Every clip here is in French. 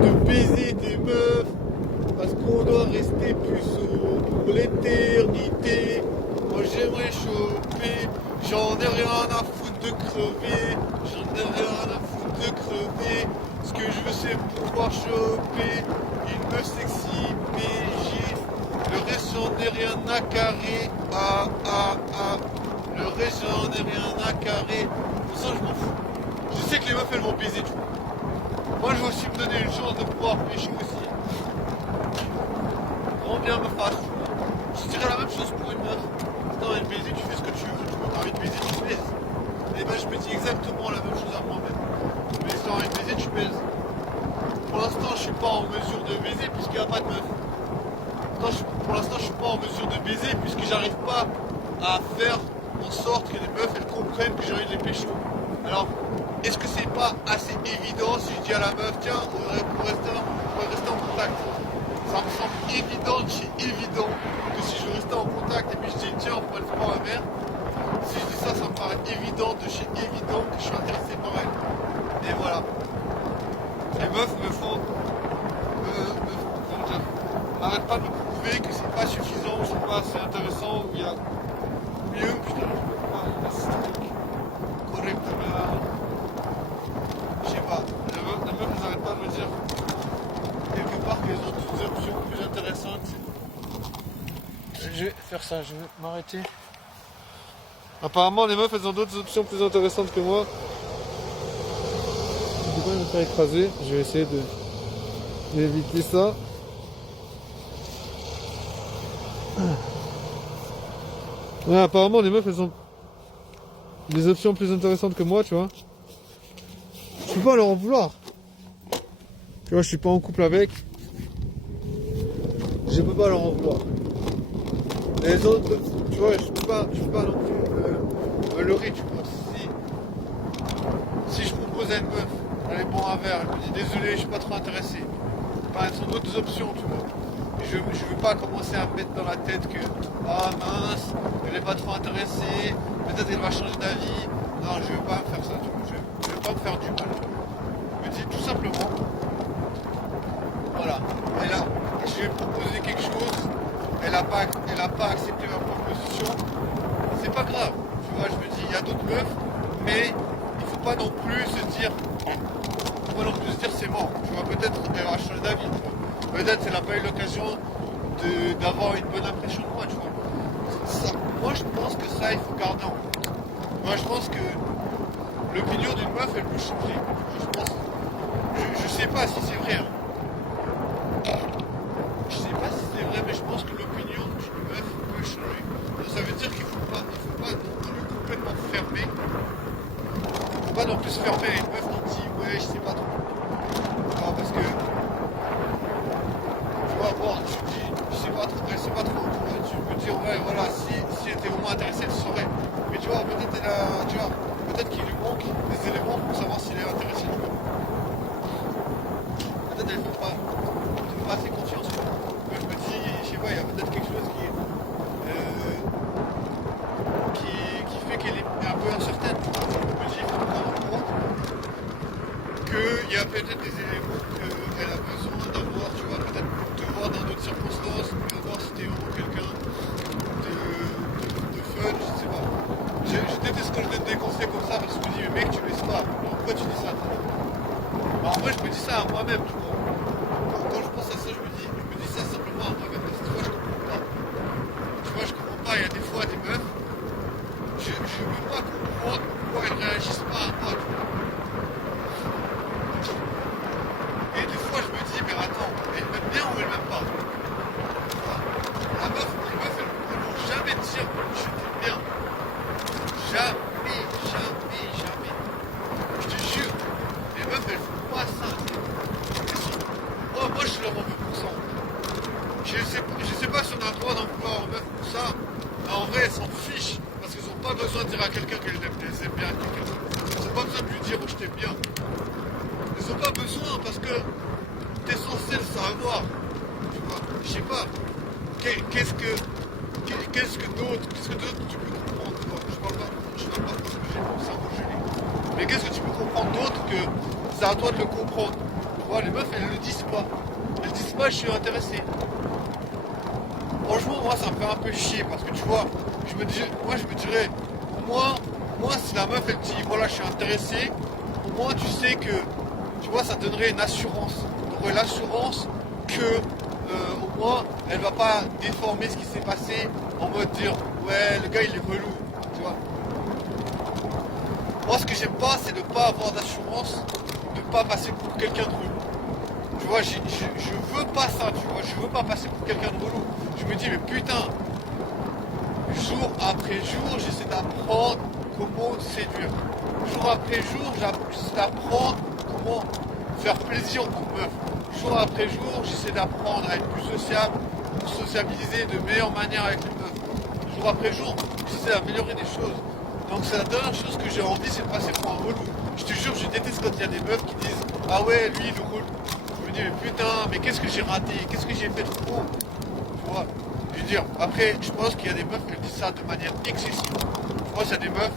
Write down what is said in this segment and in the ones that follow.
de baiser des meufs parce qu'on doit rester puceau pour l'éternité. Moi j'aimerais choper, j'en ai rien à foutre de crever, j'en ai rien à foutre de crever. Ce que je veux c'est pouvoir choper une meuf sexy PJ. Le reste j'en ai rien à carrer, ah ah ah. Le reste j'en ai rien à carrer, pour ça je m'en fous. Je sais que les meufs elles vont baiser du coup. Moi je veux aussi me donner une chance de pouvoir pécho aussi. Grand bien me fasse, tu vois. Je dirais la même chose pour une meuf. Si t'as envie de baiser, tu fais ce que tu veux, tu vois. T'as envie de baiser, tu baises. Et ben je me dis exactement la même chose à moi-même. Mais si t'as envie de baiser, tu baises. Pour l'instant je suis pas en mesure de baiser puisqu'il n'y a pas de meuf. Pour l'instant je suis pas en mesure de baiser puisque j'arrive pas à faire en sorte que les meufs elles comprennent que j'ai envie de les pécho. Alors, est-ce que c'est pas assez évident si je dis à la meuf, tiens, on pourrait rester en contact? Ça me semble évident, c'est évident que si je veux rester en contact et puis je dis, tiens, on pourrait le faire à ma mère, si je dis ça, ça me paraît évident de chez évident que je suis intéressé par elle. Et voilà. Les meufs me font, comment dire, m'arrêtent pas de me prouver que c'est pas suffisant, c'est pas assez intéressant, il y a mieux, putain, je peux pas, correctement. Je sais pas, les meufs n'arrêtent pas de me dire quelque part qu'elles ont des options plus intéressantes. Je vais faire ça, je vais m'arrêter. Apparemment les meufs elles ont d'autres options plus intéressantes que moi. Du coup je vais me faire écraser, je vais essayer d'éviter ça. Ouais, apparemment les meufs elles ont des options plus intéressantes que moi, tu vois. Je peux pas leur en vouloir. Tu vois, je suis pas en couple avec. Je peux pas leur en vouloir. Les autres, tu vois, je peux pas non plus me leurrer, tu vois. Si je propose à une meuf, elle est bon à verre, elle me dit désolé, je suis pas trop intéressé. Enfin, elles sont d'autres options, tu vois. Je veux pas commencer à me mettre dans la tête que ah mince, elle est pas trop intéressée, peut-être elle va changer d'avis. Non, je veux pas me faire ça, tu vois. Je veux pas me faire du mal. Je me dis tout simplement, voilà, je lui ai proposé quelque chose, elle a pas accepté ma proposition, c'est pas grave, tu vois, je me dis, il y a d'autres meufs, mais il faut pas non plus se dire, c'est mort, tu vois, peut-être qu'elle va changer d'avis, tu vois. Peut-être qu'elle n'a pas eu l'occasion d'avoir une bonne impression de moi, tu vois. Ça, moi je pense que ça, il faut garder en compte. Moi je pense que l'opinion d'une meuf, elle peut changer. Je sais pas si c'est vrai. Hein. Je sais pas si c'est vrai, mais je pense que l'opinion d'une meuf peut changer. Donc, ça veut dire qu'il faut pas non plus complètement fermer. Il faut pas non plus se fermer à une meuf qui dit ouais, je sais pas trop. Non, parce que tu vois, bon, tu dis, je sais pas trop, elle sait pas trop. Tu peux dire ouais, voilà, si elle était vraiment intéressée, elle saurait. Mais tu vois, peut-être qu'il lui manque des éléments pour savoir s'il est intéressé. Peut-être elle fait pas assez confiance. Moi, je me dis, je sais pas, il y a peut-être quelque chose qui fait qu'elle est un peu incertaine. Je me dis, il faut prendre en compte qu'il y a peut-être des éléments qu'elle a besoin d'avoir, tu vois, peut-être te voir dans d'autres circonstances, peut-être voir si t'es vraiment quelqu'un de fun, je sais pas. Je déteste quand je donne des conseils comme ça parce que je me dis, mais mec, tu laisses pas. Alors, pourquoi tu dis ça? Bah, en vrai, je me dis ça à moi-même, tu vois. Quand je pense à ça, je me dis ça simplement à moi-même parce que tu vois, je comprends pas. Tu vois, je comprends pas. Il y a des fois des meufs, je veux pas comprendre pourquoi elles réagissent pas à moi, tu vois. Et des fois, je me dis, mais attends, elle m'aime bien ou elle m'aime pas? Les meufs, elles vont jamais dire je t'aime bien. Jamais, jamais, jamais. Je te jure, les meufs, elles font pas ça. Moi, je leur en veux pour ça. Je sais pas si on a le droit d'en vouloir aux meufs pour ça. Mais en vrai, elles s'en fichent. Parce qu'elles ont pas besoin de dire à quelqu'un qu'elles aiment bien quelqu'un. Elles ont pas besoin de lui dire je t'aime bien. Elles ont pas besoin parce que t'es censé le savoir. Tu vois, je sais pas. Qu'est-ce que d'autre tu peux comprendre, toi? Je parle pas parce que j'ai mon cerveau gelé. Mais qu'est-ce que tu peux comprendre d'autre que c'est à toi de le comprendre? vois, les meufs, elles le disent pas. Elles disent pas, je suis intéressé. Franchement, moi, ça me fait un peu chier parce que tu vois, je me dirais, moi, si la meuf, elle dit, voilà, je suis intéressé, au moins, tu sais que, tu vois, ça donnerait une assurance. Tu aurais l'assurance que, au moins, elle va pas déformer ce qui s'est passé en mode dire, ouais, le gars, il est relou, tu vois. Moi, ce que j'aime pas, c'est de pas avoir d'assurance, de pas passer pour quelqu'un de relou. Tu vois, je veux pas ça, tu vois, je veux pas passer pour quelqu'un de relou. Je me dis, mais putain, jour après jour, j'essaie d'apprendre comment séduire. Jour après jour, j'essaie d'apprendre comment faire plaisir aux meufs. Jour après jour, j'essaie d'apprendre à être plus sociable, pour sociabiliser de meilleure manière avec les meufs. Jour après jour, j'essaie d'améliorer des choses. Donc c'est la dernière chose que j'ai envie, c'est de passer pour un relou. Je te jure, je déteste quand il y a des meufs qui disent, ah ouais, lui, il est relou. Je me dis, mais putain, mais qu'est-ce que j'ai raté? Qu'est-ce que j'ai fait de trop? Tu vois? Je veux dire, après, je pense qu'il y a des meufs qui disent ça de manière excessive. Je pense qu'il y a des meufs,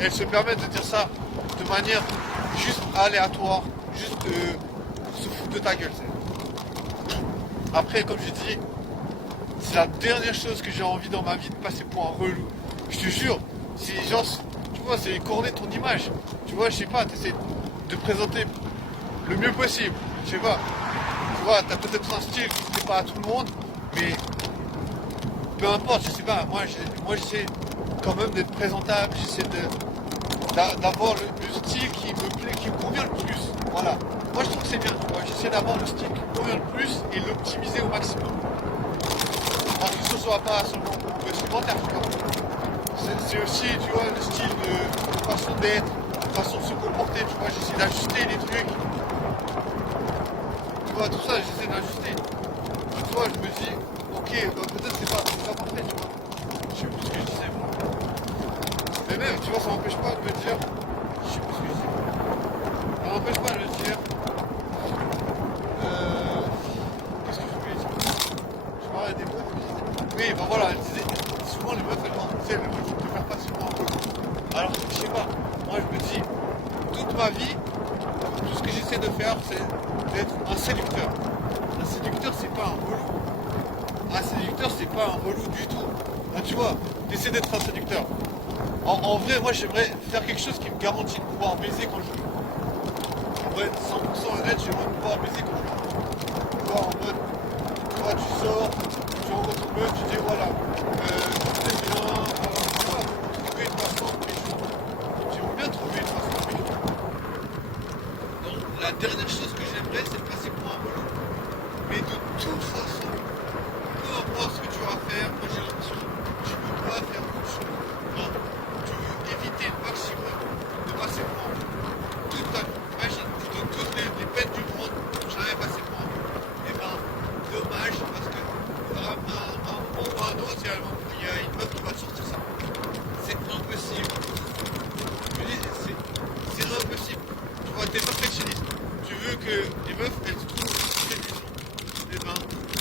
elles se permettent de dire ça de manière juste aléatoire, juste pour se foutre de ta gueule. Après, comme je dis, c'est la dernière chose que j'ai envie dans ma vie de passer pour un relou. Je te jure, si les gens, tu vois, c'est corner ton image. Tu vois, je sais pas, t'essaies de présenter le mieux possible. Je sais pas. Tu vois, t'as peut-être un style qui ne plaît pas à tout le monde, mais peu importe, je sais pas, moi j'essaie quand même d'être présentable, j'essaie d'avoir le style qui me plaît, qui me convient le plus. Voilà. Moi je trouve que c'est bien, tu vois, j'essaie d'avoir le style qui me convient le plus et l'optimiser au maximum. Pour que ce soit pas seulement vestimentaire, tu vois. C'est aussi, tu vois, le style de façon d'être, de façon de se comporter, tu vois, j'essaie d'ajuster les trucs. Tu vois, tout ça, j'essaie d'ajuster. Tu vois, je me dis, ok, bah, peut-être c'est pas parfait, tu vois. Je sais plus ce que je disais, moi. Mais même, tu vois, ça m'empêche pas de me dire, je sais plus ce que je disais. Ça m'empêche pas de me dire, qu'est-ce que je voulais dire? Je parlais des meufs, je disais. Oui, bah voilà, elle disait, souvent les meufs, elles m'ont dit, mais moi, je préfère pas souvent un peu. Alors, je sais pas, moi, je me dis, toute ma vie, tout ce que j'essaie de faire, c'est d'être un séducteur. Un séducteur, c'est pas un relou. Un séducteur, c'est pas un relou du tout. Là, tu vois, t'essaies d'être un séducteur. En vrai, moi, j'aimerais faire quelque chose qui me garantit de pouvoir baiser quand je veux. Pour être 100% honnête, j'aimerais pouvoir baiser quand je veux. Tu vois, en mode, tu vois, tu sors, tu rencontres une meuf, tu dis, voilà, tu sais bien, voilà, tu vois, trouver une façon de pécho. J'aimerais bien trouver une façon de pécho. Donc, la dernière chose que j'aimerais, c'est de passer pour un relou. Mais de toute façon, peu importe ce que tu vas faire, moi j'ai l'impression que tu ne peux pas faire autre chose. Non, tu veux éviter le maximum de passer pour un relou. Toute ta vie, imagine, tu donnes toutes les peines du monde pour jamais passer pour un relou. Eh ben, dommage, parce que à un moment ou à un autre, il y a une meuf qui va te sortir ça. C'est impossible. Je dis, c'est impossible. Tu vois, t'es perfectionniste. Tu veux que les meufs, elles te trouvent séduisant. Eh ben,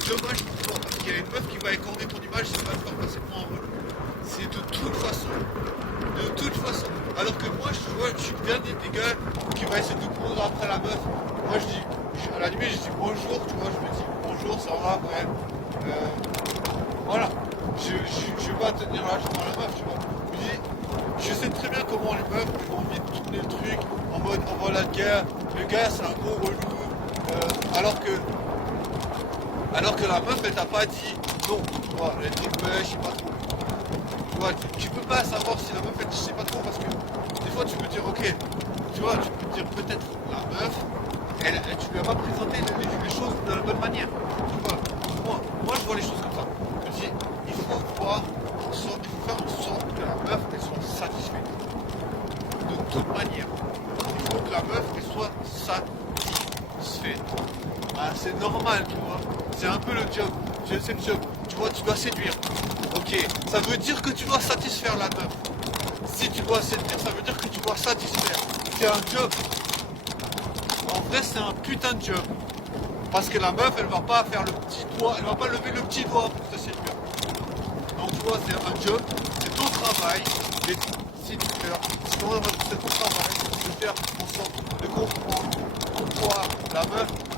dommage pour toi, parce qu'il y a une meuf qui va écorner ton image, ça va te faire passer pour un relou. C'est de toute façon. De toute façon. Alors que moi, je suis le dernier des gars qui va essayer de courir après la meuf. Moi, je dis, à la limite, je dis bonjour, tu vois, je me dis bonjour, ça va, ouais. Voilà. Je vais pas tenir là, je prends la meuf, tu vois. Je me dis, je sais très bien comment les meufs ont envie de tourner le truc en mode, oh voilà le gars, c'est un gros relou. Alors que la meuf, elle t'a pas dit non, tu vois, elle dit ouais, je sais pas trop. Tu vois, tu peux pas savoir si la meuf, elle dit je sais pas trop parce que des fois tu peux dire ok, tu vois, tu peux dire peut-être la meuf, tu lui as pas présenté les choses de la bonne manière. Tu vois, moi je vois les choses comme ça. Je me dis, il faut faire en sorte que la meuf, elle soit satisfaite. De toute manière. Il faut que la meuf, elle soit satisfaite. Ah, c'est normal, tu vois. C'est un peu le job. C'est le job. Tu vois, tu dois séduire. Ok. Ça veut dire que tu dois satisfaire la meuf. Si tu dois séduire, ça veut dire que tu dois satisfaire. C'est un job. En vrai, c'est un putain de job. Parce que la meuf, elle va pas faire le petit doigt, elle va pas lever le petit doigt pour te séduire. Donc, tu vois, c'est un job. C'est ton travail d'être séducteur. C'est ton travail de faire en sorte de comprendre fois la meuf